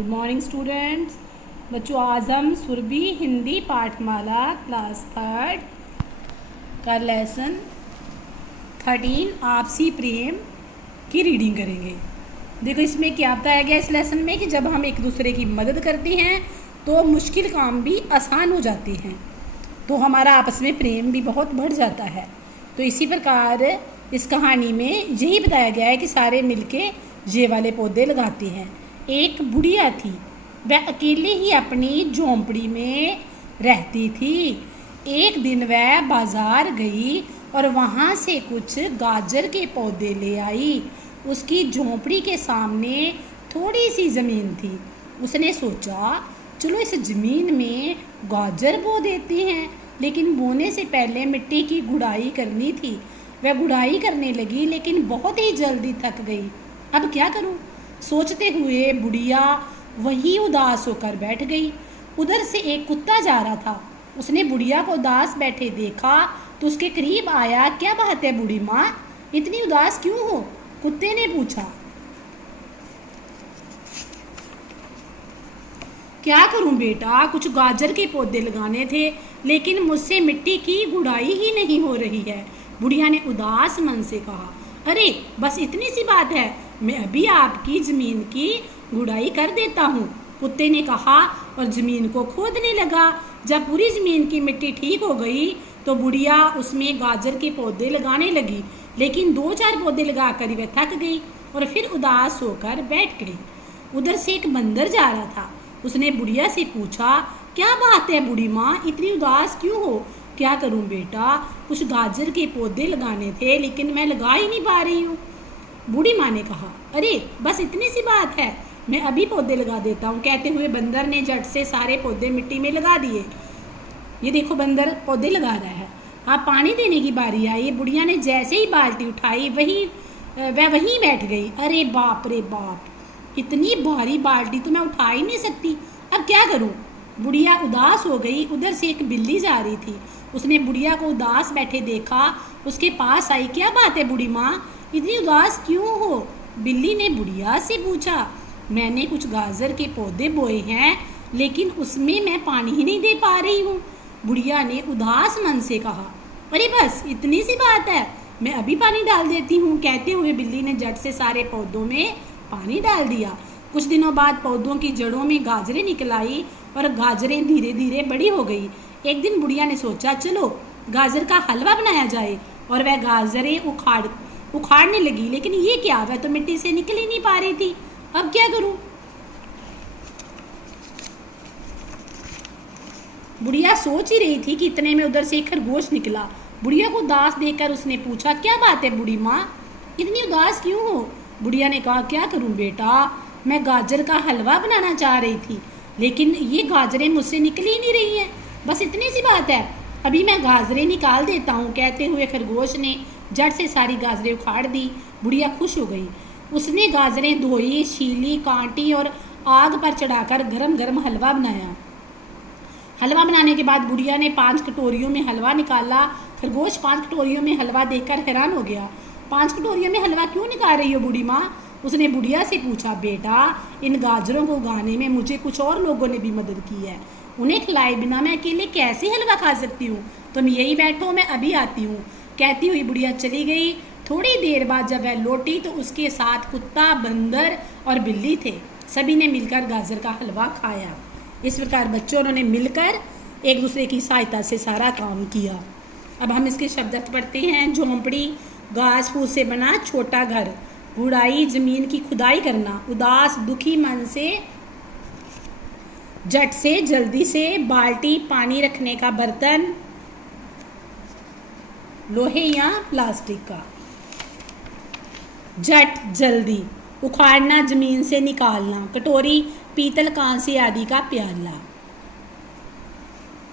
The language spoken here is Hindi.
Good morning students. बच्चों, आज हम सुरभि हिंदी पाठमाला क्लास 3 का लेसन 13 आपसी प्रेम की रीडिंग करेंगे। देखो इसमें क्या बताया गया इस लेसन में कि जब हम एक दूसरे की मदद करते हैं तो मुश्किल काम भी आसान हो जाते हैं, तो हमारा आपस में प्रेम भी बहुत बढ़ जाता है। तो इसी प्रकार इस कहानी में यही बताया गया है कि सारे मिलके ये वाले पौधे लगाते हैं। एक बुढ़िया थी, वह अकेले ही अपनी झोंपड़ी में रहती थी। एक दिन वह बाजार गई और वहाँ से कुछ गाजर के पौधे ले आई। उसकी झोंपड़ी के सामने थोड़ी सी ज़मीन थी। उसने सोचा चलो इस ज़मीन में गाजर बो देते हैं, लेकिन बोने से पहले मिट्टी की गुड़ाई करनी थी। वह गुड़ाई करने लगी लेकिन बहुत ही जल्दी थक गई। अब क्या करूं? सोचते हुए बुढ़िया वहीं उदास होकर बैठ गई। उधर से एक कुत्ता जा रहा था। उसने बुढ़िया को उदास बैठे देखा तो उसके करीब आया। क्या बात है बूढ़ी माँ, इतनी उदास क्यों हो? कुत्ते ने पूछा। क्या करूं बेटा, कुछ गाजर के पौधे लगाने थे लेकिन मुझसे मिट्टी की गुड़ाई ही नहीं हो रही है। बुढ़िया ने उदास मन से कहा। अरे बस इतनी सी बात है, मैं अभी आपकी ज़मीन की गुड़ाई कर देता हूँ, कुत्ते ने कहा और ज़मीन को खोदने लगा। जब पूरी ज़मीन की मिट्टी ठीक हो गई तो बुढ़िया उसमें गाजर के पौधे लगाने लगी, लेकिन 2-4 पौधे लगाकर वह थक गई और फिर उदास होकर बैठ गई। उधर से एक बंदर जा रहा था। उसने बुढ़िया से पूछा, क्या बात है बूढ़ी माँ, इतनी उदास क्यों हो? क्या करूं बेटा, कुछ गाजर के पौधे लगाने थे लेकिन मैं लगा ही नहीं पा रही हूँ। बूढ़ी माँ ने कहा, अरे बस इतनी सी बात है, मैं अभी पौधे लगा देता हूँ। कहते हुए बंदर ने झट से सारे पौधे मिट्टी में लगा दिए। ये देखो बंदर पौधे लगा रहा है। आप पानी देने की बारी आई। बुढ़िया ने जैसे ही बाल्टी उठाई वह वहीं बैठ गई। अरे बाप रे बाप, इतनी भारी बाल्टी तो मैं उठा ही नहीं सकती, अब क्या करूँ? बुढ़िया उदास हो गई। उधर से एक बिल्ली जा रही थी। उसने बुढ़िया को उदास बैठे देखा, उसके पास आई। क्या बात है बूढ़ी माँ, इतनी उदास क्यों हो? बिल्ली ने बुढ़िया से पूछा। मैंने कुछ गाजर के पौधे बोए हैं लेकिन उसमें मैं पानी ही नहीं दे पा रही हूँ। बुढ़िया ने उदास मन से कहा। अरे बस इतनी सी बात है, मैं अभी पानी डाल देती हूँ। कहते हुए बिल्ली ने झट से सारे पौधों में पानी डाल दिया। कुछ दिनों बाद पौधों की जड़ों में गाजरें निकल आई और गाजरें धीरे धीरे बड़ी हो गई। एक दिन बुढ़िया ने सोचा चलो गाजर का हलवा बनाया जाए, और वह गाजरें उखाड़ने लगी। लेकिन ये क्या, वह तो मिट्टी से निकल ही नहीं पा रही थी। अब क्या करूं? बुढ़िया सोच ही रही थी कि इतने में उधर से एक खरगोश निकला। बुढ़िया को उदास देखकर उसने पूछा, क्या बात है बूढ़ी माँ, इतनी उदास क्यों हो? बुढ़िया ने कहा, क्या करूं बेटा, मैं गाजर का हलवा बनाना चाह रही थी लेकिन ये गाजरें मुझसे निकल ही नहीं रही हैं। बस इतनी सी बात है, अभी मैं गाजरें निकाल देता हूँ। कहते हुए खरगोश ने जड़ से सारी गाजरें उखाड़ दी। बुढ़िया खुश हो गई। उसने गाजरें धोई, छीली, काटी और आग पर चढ़ाकर गरम गरम हलवा बनाया। हलवा बनाने के बाद बुढ़िया ने 5 कटोरियों में हलवा निकाला। खरगोश 5 कटोरियों में हलवा देखकर हैरान हो गया। 5 कटोरियों में हलवा क्यों निकाल रही हो बूढ़ी माँ? उसने बुढ़िया से पूछा। बेटा, इन गाजरों को उगाने में मुझे कुछ और लोगों ने भी मदद की है, उन्हें खिलाए बिना मैं अकेले कैसे हलवा खा सकती हूँ? तुम यही बैठो, मैं अभी आती हूँ। कहती हुई बुढ़िया चली गई। थोड़ी देर बाद जब वह लौटी तो उसके साथ कुत्ता, बंदर और बिल्ली थे। सभी ने मिलकर गाजर का हलवा खाया। इस प्रकार बच्चों ने मिलकर एक दूसरे की सहायता से सारा काम किया। अब हम इसके शब्द अर्थ पढ़ते हैं। झोंपड़ी, घास फूस से बना छोटा घर। गुड़ाई, जमीन की खुदाई करना। उदास, दुखी मन से झट से, जल्दी से। बाल्टी, पानी रखने का बर्तन, लोहे या प्लास्टिक का। झट, जल्दी। उखाड़ना, जमीन से निकालना। कटोरी, पीतल, कांसे आदि का प्याला।